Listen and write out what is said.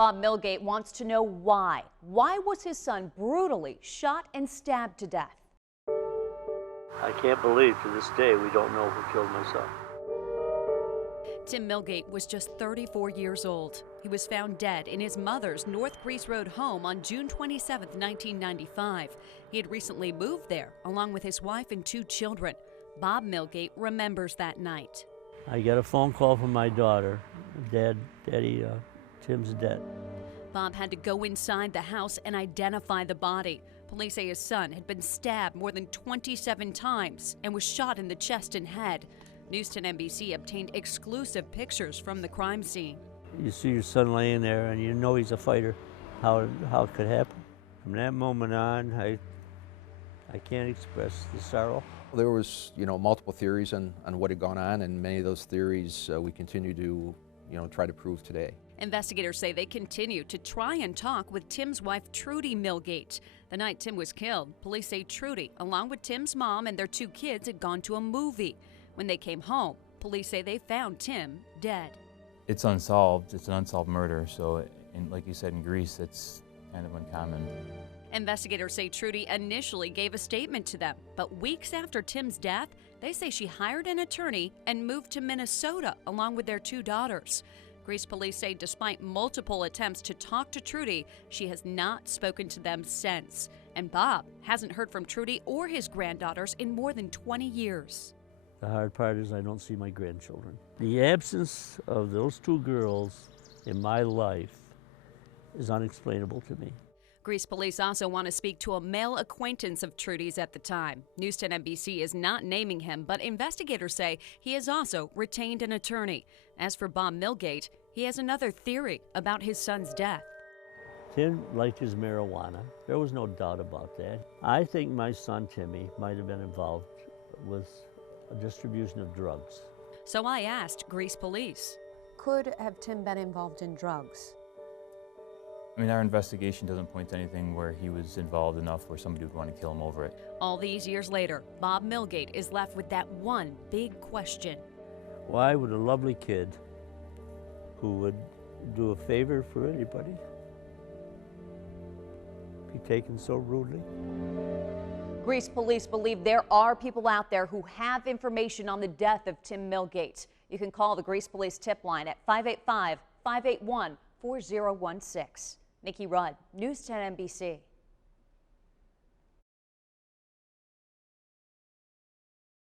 Bob Milgate wants to know why. Why was his son brutally shot and stabbed to death? I can't believe to this day we don't know who killed my son. Tim Milgate was just 34 years old. He was found dead in his mother's North Greece Road home on June 27, 1995. He had recently moved there along with his wife and 2 children. Bob Milgate remembers that night. I got a phone call from my daughter. Daddy, Tim's dead. Bob had to go inside the house and identify the body. Police say his son had been stabbed more than 27 times and was shot in the chest and head. News 10 NBC obtained exclusive pictures from the crime scene. You see your son laying there and you know he's a fighter. How it could happen. From that moment on, I can't express the sorrow. There was, multiple theories on what had gone on, and many of those theories we continue to, try to prove today. Investigators say they continue to try and talk with Tim's wife, Trudy Milgate. The night Tim was killed, police say Trudy, along with Tim's mom and their 2 kids, had gone to a movie. When they came home, police say they found Tim dead. It's unsolved. It's an unsolved murder, so like you said, in Greece, it's kind of uncommon. Investigators say Trudy initially gave a statement to them, but weeks after Tim's death, they say she hired an attorney and moved to Minnesota along with their 2 daughters. Greece police say despite multiple attempts to talk to Trudy, she has not spoken to them since. And Bob hasn't heard from Trudy or his granddaughters in more than 20 years. The hard part is I don't see my grandchildren. The absence of those 2 girls in my life is unexplainable to me. Greece police also want to speak to a male acquaintance of Trudy's at the time. News 10 NBC is not naming him, but investigators say he has also retained an attorney. As for Bob Milgate, he has another theory about his son's death. Tim liked his marijuana. There was no doubt about that. I think my son Timmy might have been involved with a distribution of drugs. So I asked Greece police. Could have Tim been involved in drugs? I mean, our investigation doesn't point to anything where he was involved enough where somebody would want to kill him over it. All these years later, Bob Milgate is left with that one big question. Why would a lovely kid who would do a favor for anybody be taken so rudely? Greece police believe there are people out there who have information on the death of Tim Milgate. You can call the Greece police tip line at 585-581-4016. Nikki Rudd, News 10 NBC.